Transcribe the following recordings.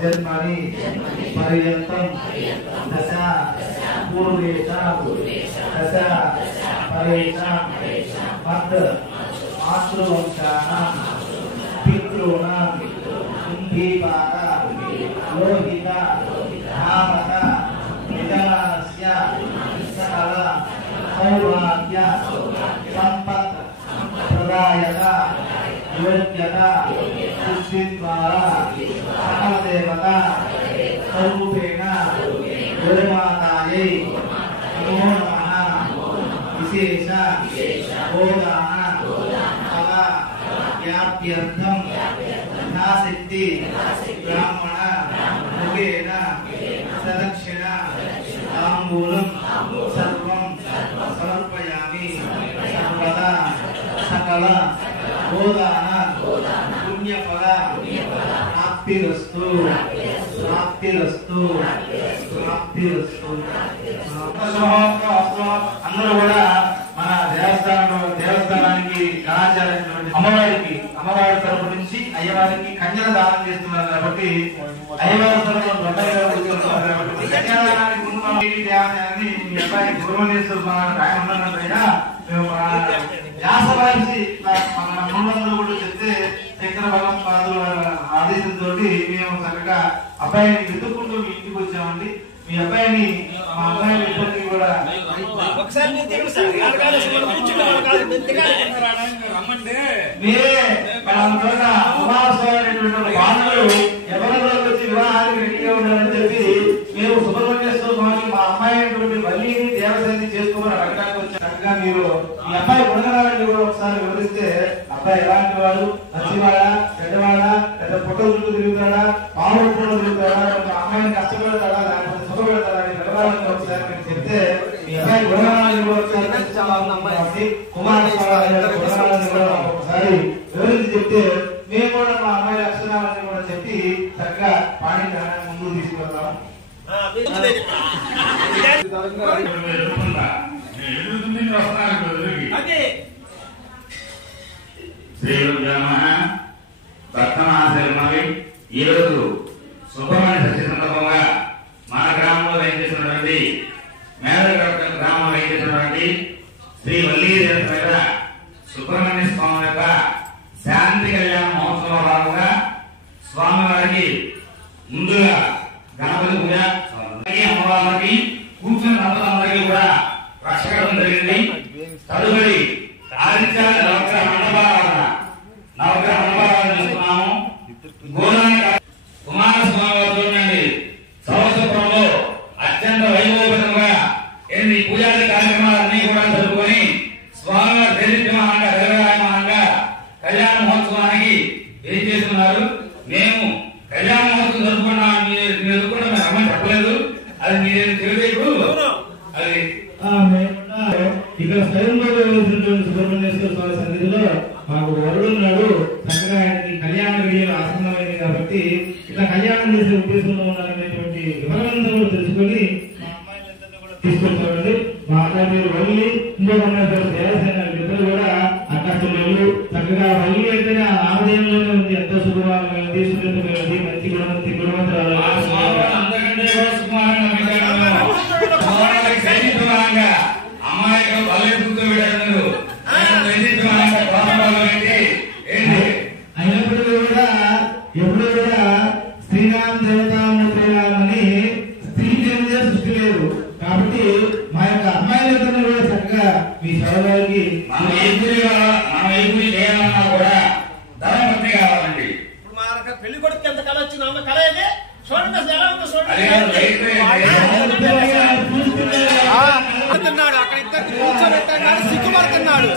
जन्मनि पर्यन्तं दशा पूर्वेषां दशा परेषां मत् मातृवंशानां पितॄणां कुम्भीपाका लोहिता धामका निधनस्य सकल सौभाग्य सम्पत् प्रदायक योग्यता सिद्धिद्वारा सकल देवता स्वरूपेण गुरुमातायै नमो नमः विशेष गोदान फल व्याप्त्यर्थं यथाशक्ति ब्राह्मण मुखेन सदक्षिण ताम्बूलं सर्वं समर्पयामि सर्वदा सकल गोदान पुण्यफल प्राप्तिरस्तु प्राप्तिरस्तु प्राप्तिरस्तु। అందరూ కూడా మన దేవస్థానానికి అమ్మవారి తరపు నుంచి అయ్యవారికి కన్యల దానం చేస్తున్నారు కాబట్టి అయ్యవారి తరపున కన్యాదానానికి ముందు మీ అబ్బాయి గురుమనేశ్వర ఆయన ఉన్నట్లయినా మేము వ్యాస మహర్షి మన మూలంలో కూడా చెప్తే శంకర భగవత్పాదుల ఆదేశంతో మేము చక్కగా అబ్బాయిని వెతుక్కుంటూ మీ ఇంటికి వచ్చామండి. మీ అబ్బాయిని మా అబ్బాయిని ఇప్పటికీ కూడా బాణులు ఎవరిలో వచ్చి వివాహానికి రెడీగా ఉండాలని చెప్పి మేము సుబ్రహ్మణ్యేశ్వర స్వామికి మా అమ్మాయి వల్లిని దేవసేని చేసుకోమని అడగడానికి వచ్చాక మీరు ఈ అబ్బాయి గుణగణాన్ని కూడా ఒకసారి వివరిస్తే అబ్బాయి ఎలాంటి వాడు, మంచివాడా, చెడ్డవాడా, పెద్ద ఫోటో చుట్టూ తిరుగుతాడా, మామూలు ఫోటో తిరుగుతాడా, అమ్మాయిని కష్టపడతాడా, లేకపోతే సుఖపెడతాడా అని పిలవాలని ఒకసారి మీరు చెప్తే మీ అబ్బాయి గుణగణాన్ని కూడా ఒకసారి కుమారస్వామి గుణగణాన్ని కూడా ఒకసారి వివరించి చెప్తే మేము కూడా మా అమ్మాయి లక్షణాలని కూడా చెప్పి చక్కగా పాడి ముందుకు తీసుకెళ్తాం. ఈ రోజు సుబ్రహ్మణ్య షష్ఠి సందర్భంగా మన గ్రామంలో వేయించేసినటువంటి మేదగడ గ్రామంలో వేయించేసినటువంటి శ్రీ వల్లీదేవ సుబ్రహ్మణ్య స్వామి యొక్క శాంతి కళ్యాణ మహోత్సవ భాగంగా స్వామివారికి ముందుగా గణపతి పూజ అమ్మవారికి కూర్చున్న దంపతులందరికీ కూడా రక్షకడం జరిగింది. తదుపరి ఆదిత్య నవగ్రహ మండపాలను చూస్తున్నాము. కుమారస్వామి వారు చూడండి, సౌరసపురంలో అత్యంత వైభవపరంగా ఎన్ని పూజాది కార్యక్రమాలన్నీ కూడా జరుపుకొని స్వామివారి దైర్యమానంగా నిర్వహణంగా కళ్యాణ మహోత్సవానికి ఏం చేస్తున్నారు. మేము కళ్యాణ మహోత్సవం జరుపుకున్నామని మీరు కూడా మేము రమ్మని చెప్పలేదు. అది మీరు తెలియదు. అది ఇక్కడ స్వయంగా సుబ్రహ్మణ్యేశ్వర స్వామి సన్నిధిలో మాకు వరుడున్నాడు, చక్కగా ఆయనకి కళ్యాణ గడియలు ఆసన్నమైంది కాబట్టి ఇట్లా కళ్యాణం చేసే ఉద్దేశంలో ఉన్నారనేటువంటి వివరాలను కూడా తెలుసుకొని మా అమ్మాయిలందరినీ కూడా తీసుకొచ్చామండి. మా అమ్మాయి మీరు వల్లి ఇంకొక దేవసేన ఇద్దరు కూడా అక్కలు చక్కగా వల్లి అయితేనే ఆ ఆలయంలోనే ఉంది. ఎంతో శుభవారం తీసుకునేది మంచి గుణవంతి గుణవంతురాలు అమ్మాయిగా బలే కూర్చోబెట్టారు. అయినప్పటికీ కూడా ఎప్పుడు కూడా శ్రీరామ్ దేవతామూర్తిరామని స్త్రీ జన్మ సృష్టి లేదు కాబట్టి మా యొక్క అమ్మాయిలందరూ కూడా చక్కగా మీ సోదరులకి మనం ఏపురి చేయాలన్నా కూడా ధనపత్ని కావాలండి. ఇప్పుడు మా పెళ్లి కొడుకు ఎంత కళ వచ్చింది, ఆమె కళ అయితే చూడండి ఎలా ఉందో చూడండి. అక్కడ ఇద్దరు కూర్చోబెట్టాడు, సిగ్గుపడుతున్నాడు.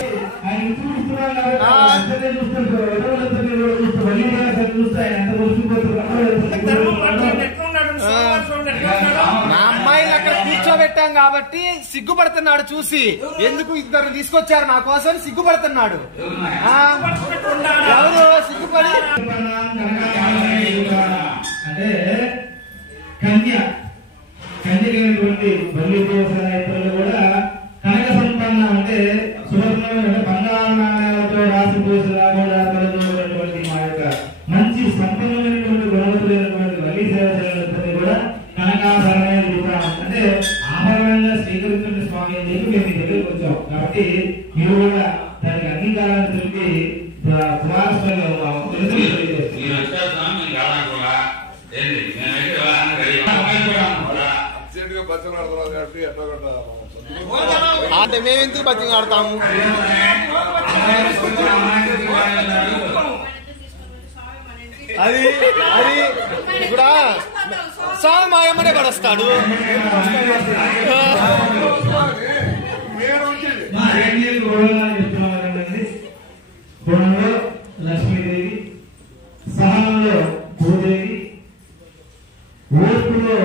నా అమ్మాయిని అక్కడ కూర్చోబెట్టాం కాబట్టి సిగ్గుపడుతున్నాడు చూసి. ఎందుకు ఇద్దరు తీసుకొచ్చారు నా కోసం సిగ్గుపడుతున్నాడు. ఎవరు సిగ్గుపడి అంటే కన్య కన్యకైనటువంటి బల్లి దేవస్థానాలు కూడా కనక సంపన్న అంటే సువర్ణమైన బంగారు నాణ్యాలతో రాసి పోసిన కూడా మా యొక్క మంచి సంపన్నమైనటువంటి గుణవతులు అంటే మేము ఎందుకు బతికి ఆడతాము? అది అది ఇప్పుడు స్వామి మా ఎమ్మడే పడొస్తాడు. గుణంలో లక్ష్మీదేవి, సహనంలో భూదేవి, ఓర్పులో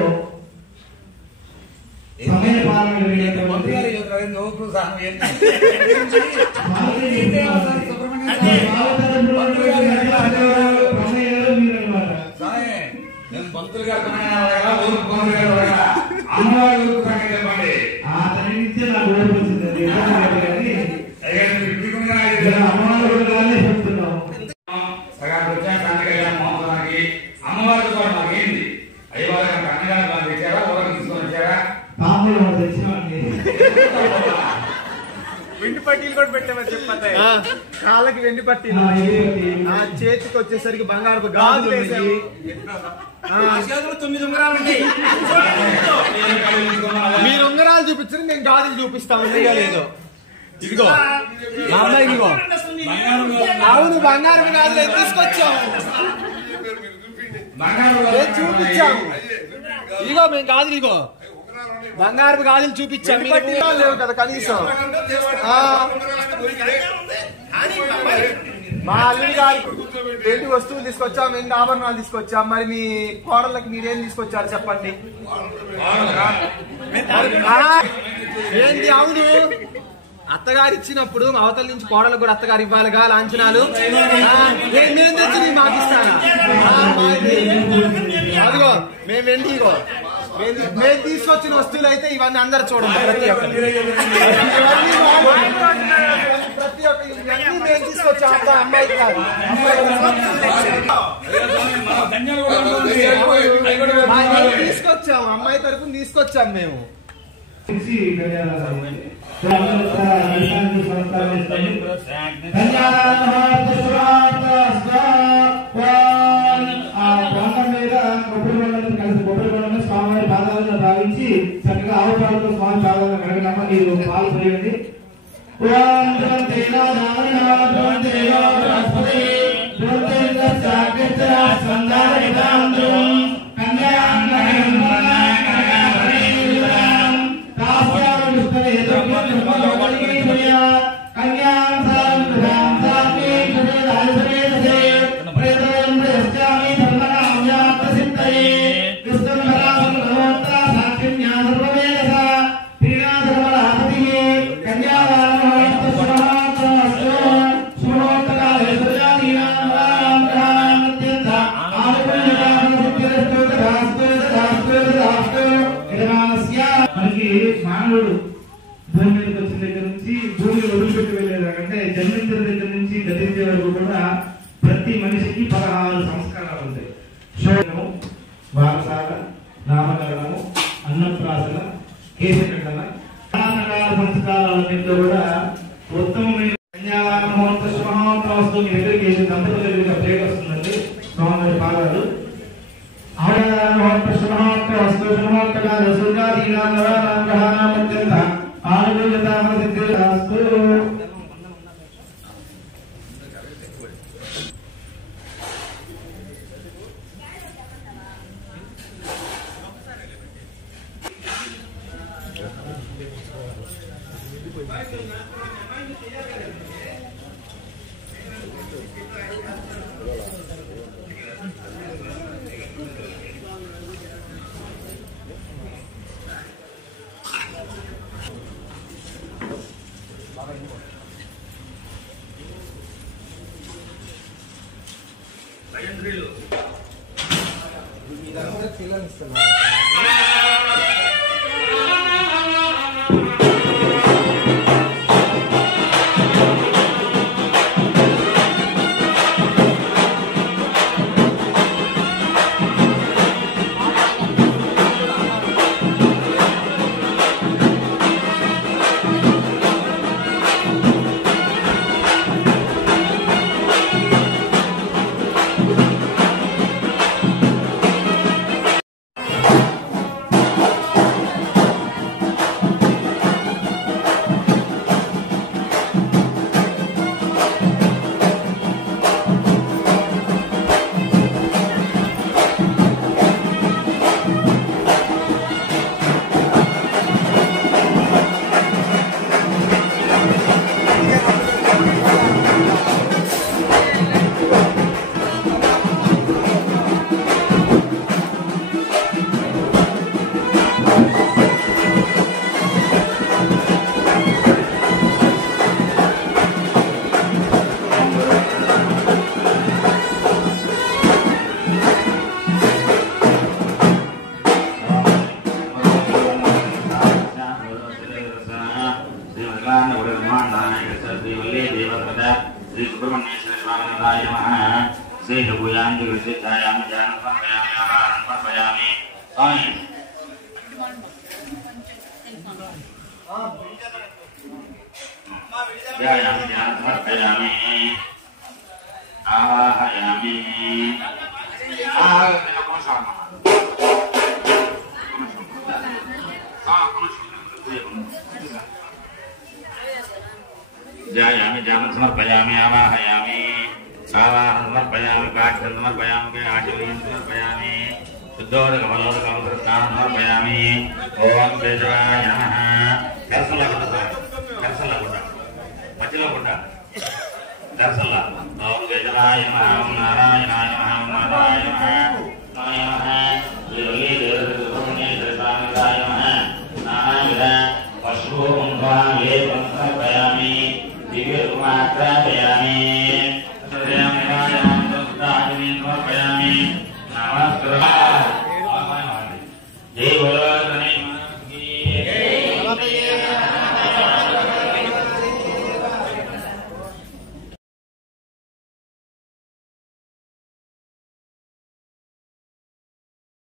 సమయ పాలన పంతులు గారు అమ్మవారి అతని నుంచి నాకు ఓర్పు వచ్చింది. అమ్మవారితో పాటు మాకు ఏంది అయ్యవారు కన్నగారు మాకు తెచ్చారా, ఊరికి తీసుకొని వచ్చారా? పాపలు తెచ్చినామండి. వెండి పట్టీలు కూడా పెట్టామని చెప్పండి. కాళ్ళకి వెండి పట్టీలు, చేతికి వచ్చేసరికి బంగారు గాజులు వేసాము. 9 ఉంగరాలు ఉంటాయి. మీరు ఉంగరాలు చూపించండి, మేము గాజులు చూపిస్తాము. లేదు ఇదిగో మా అమ్మాయి, ఇదిగో అవును బంగారు గాజులు తీసుకొచ్చాము, చూపించాము. ఇదిగో మేము గాజులు, ఇదిగో బంగారు గాజులు చూపించాము. లేవు కదా కనీసం. మా అల్లుడి గారు ఏంటి వస్తువులు తీసుకొచ్చాం, ఏంటి ఆభరణాలు తీసుకొచ్చాం. మరి మీ కోడళ్ళకి మీరేం తీసుకొచ్చారు చెప్పండి. ఏంటి? అవును, అత్తగారు ఇచ్చినప్పుడు అవతల నుంచి కోడలకు కూడా అత్తగారు ఇవ్వాలిగా లాంఛనాలు. మేము తెచ్చి మాకు ఇస్తానా? అదిగో మేము వెండి, ఇగో మేము తీసుకొచ్చిన వస్తువులు అయితే ఇవన్నీ అందరు చూడండి. ప్రతి ఒక్క ఇవన్నీ మేము తీసుకొచ్చాం. అమ్మాయికి కాదు, తీసుకొచ్చాము. అమ్మాయి తరఫున తీసుకొచ్చాం మేము. స్వామివారి పాదాలను భావించి చక్కగా ఆవు పాలతో స్వామి పాదాలను కడగడమ్మ. మీరు పాలు పోయండి. మనకి మానవుడు భూమి మీదకి వచ్చిన దగ్గర నుంచి భూమిని వదిలిపెట్టి వెళ్ళేదాకంటే జన్మించిన దగ్గర నుంచి గతించే వరకు కూడా ప్రతి మనిషికి 16 సంస్కారాలు ఉంటాయి. శోధనము, వారసాల, నామకరణము, అన్నప్రాసన, కేశఖండన, సంస్కారాల మీద కూడా ఉత్తమమైన కన్యాముహూర్త శుభముహూర్త వస్తువు మీ దగ్గరికి దంపతుల దగ్గర ప్లేట్ వస్తుందండి. స్వామి పాదాలు పిల్లలు ఇస్తున్నారు. శ్రీనివాసాయ నమః శ్రీభూయాంతి కృష్ణాయామి జానపయామి ఆహారపయామి స్వామి ధ్యాయామి ధ్యానపయామి ఆవాహయామి ध्यायामि ध्यानं समर्पयामि आवाहयामि आवाहनं समर्पयामि काष्ठं समर्पयामि आचमनीयं समर्पयामि शुद्धोदकफलोदकं समर्पयामि ओम केशवाय नमः दर्शनलगुण्ड मध्यलगुण्ड दर्शनला ओम केशवाय नमः ओम नारायणाय नमः ओम नारायणाय नमः योगी देवताय नमः नानाविध पशुभूं समर्पयामि दिव्यकुमात्रापयामि